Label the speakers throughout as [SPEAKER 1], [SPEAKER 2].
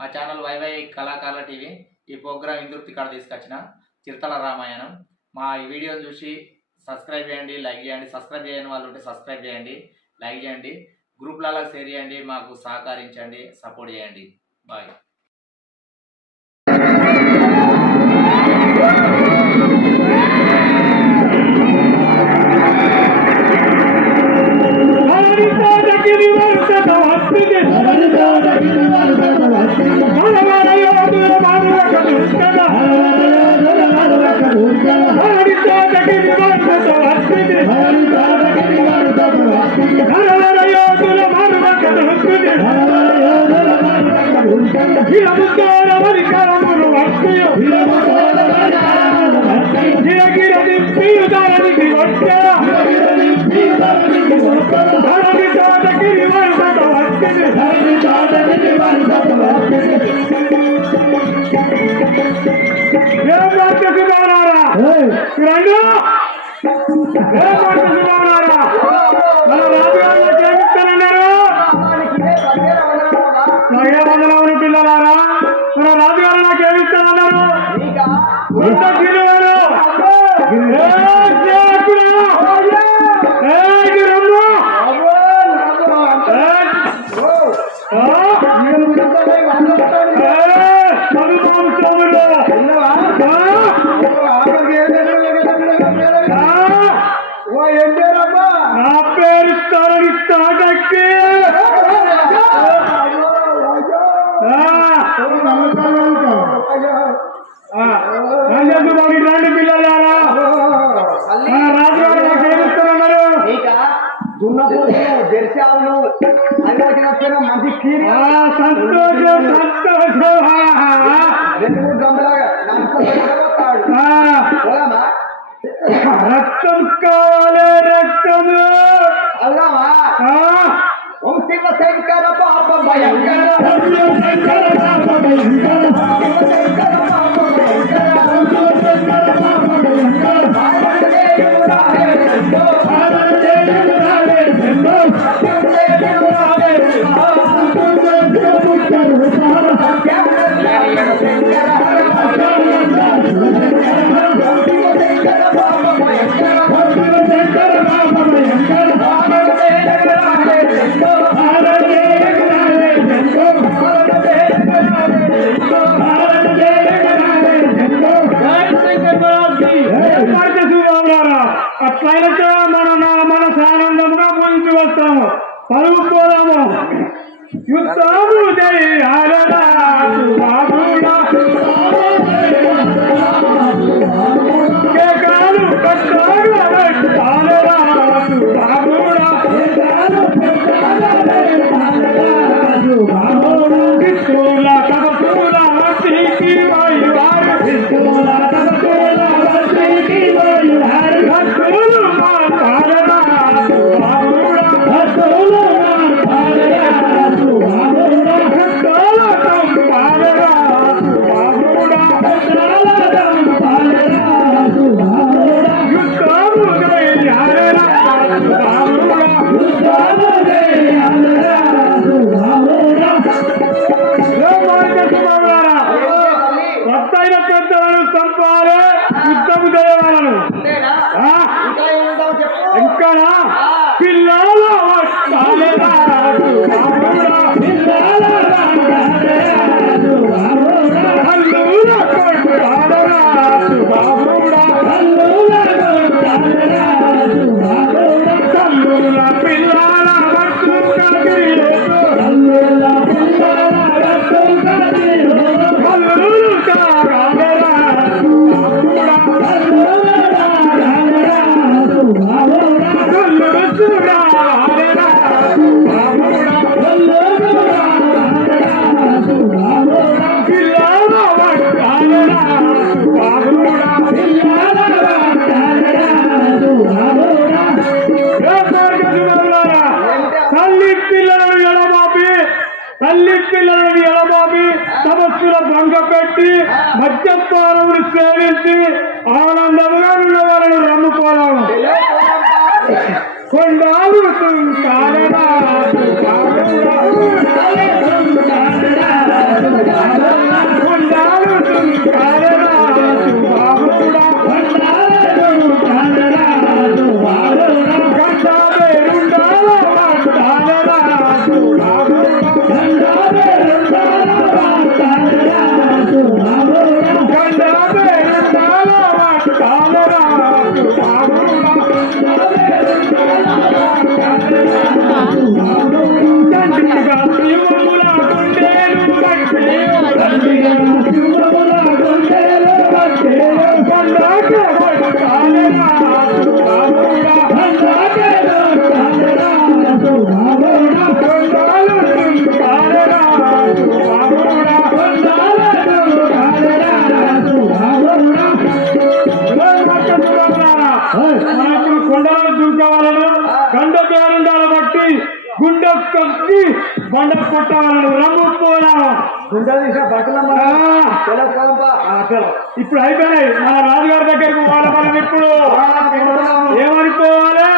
[SPEAKER 1] మా channel YY కళాకారుల TV ఈ ప్రోగ్రాం ఇందుర్తి కాడ తీసుకొచ్చిన చిరుతల రామాయణం. మా ఈ వీడియోని చూసి సబ్స్క్రైబ్ చేయండి లైక్ చేయండి సబ్స్క్రైబ్ చేయని వాళ్ళు ఉంటే సబ్స్క్రైబ్ చేయండి లైక్ చేయండి గ్రూప్లలో షేర్ చేయండి మాకు సహకరించండి సపోర్ట్ చేయండి. బాయ్
[SPEAKER 2] మన రాజుగారు ఏమిస్తానన్నారు నగే వందలవని పిల్లలారా
[SPEAKER 3] అది వచ్చిన మంచి కీరి
[SPEAKER 2] ఆ సంతోషం సంతోషం
[SPEAKER 3] రెండు మూడు గంటలాగా నాటుకుంటాడు
[SPEAKER 2] ఆ,
[SPEAKER 3] పోదామా
[SPEAKER 2] రక్తం కావాలి రక్తము
[SPEAKER 3] అవుదామా
[SPEAKER 2] ఆ,
[SPEAKER 3] ఓం శివ శంకర పాప భయంకర
[SPEAKER 2] శంకర, శంకర, పాప భయంకర.
[SPEAKER 3] శివ శంకర పాప భయంకర భారతదేశము రాహే ఎంతో,
[SPEAKER 2] భారతదేశము అట్లయితే మన నా- మన ఆనందంగా ముందుకు వస్తాము పరుగుపోదాము యుద్ధము చేయాలరా బాబుడా. கொண்டாடும் காரணம் గుండె కప్పి బండ కొట్టాలని రమ్ముకోవాలి గుండె తీసా బట్టలమ్మ ఇప్పుడు అయిపోయినాయి మన రాజుగారి దగ్గరకు వాళ్ళ మనం ఇప్పుడు ఏమనుకోవాలి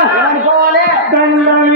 [SPEAKER 2] దండని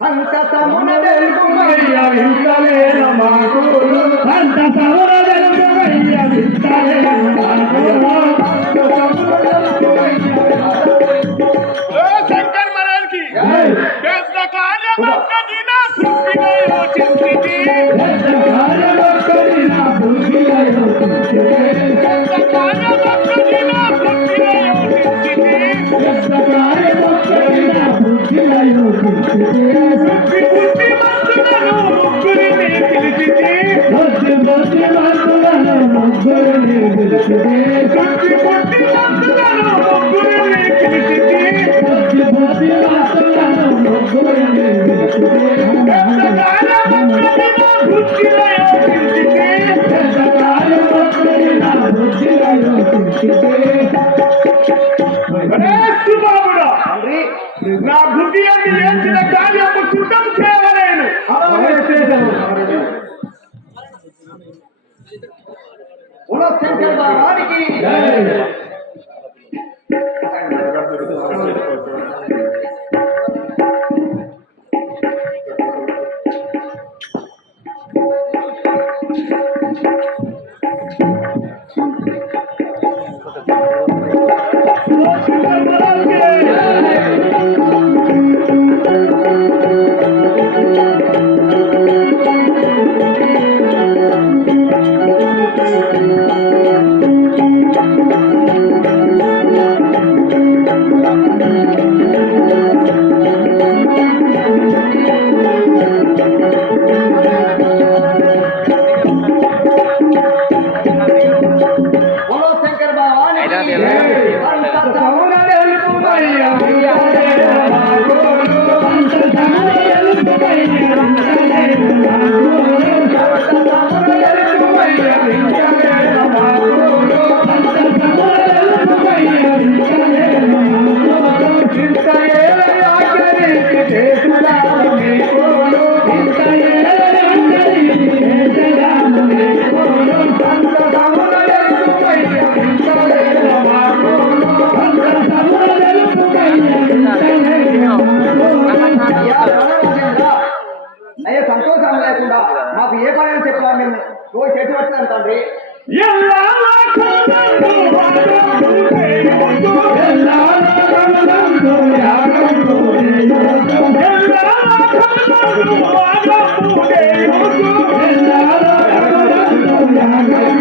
[SPEAKER 2] అంత సమున వెలుగుమయ్యా వింతలేన మాకు అంత సమున వెలుగుమయ్యా వింతలేన
[SPEAKER 1] మాకు
[SPEAKER 2] నా హృదయాన్ని లేచిన కార్యము సిద్ధం చేయలేను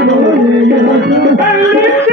[SPEAKER 3] ¡Vamos!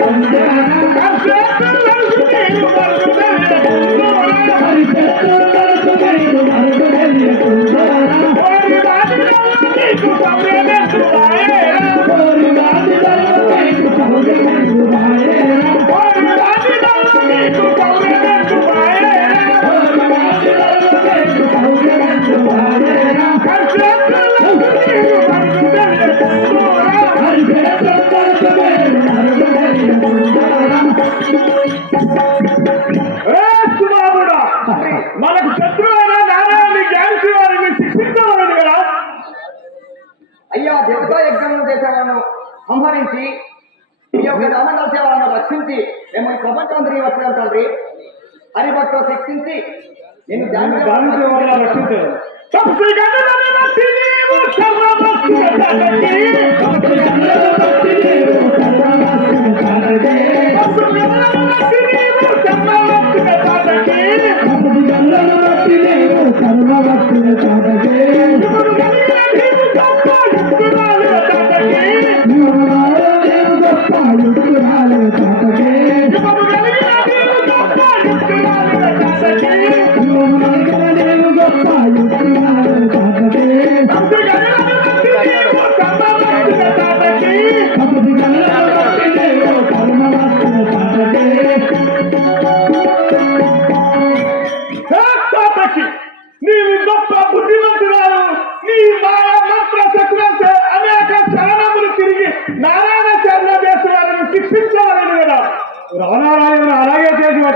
[SPEAKER 3] Café అని బట్టలో శిక్షించి నేను
[SPEAKER 2] దాని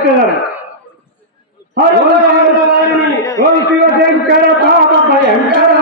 [SPEAKER 2] করতে হবে శంకర బాబా భయంకర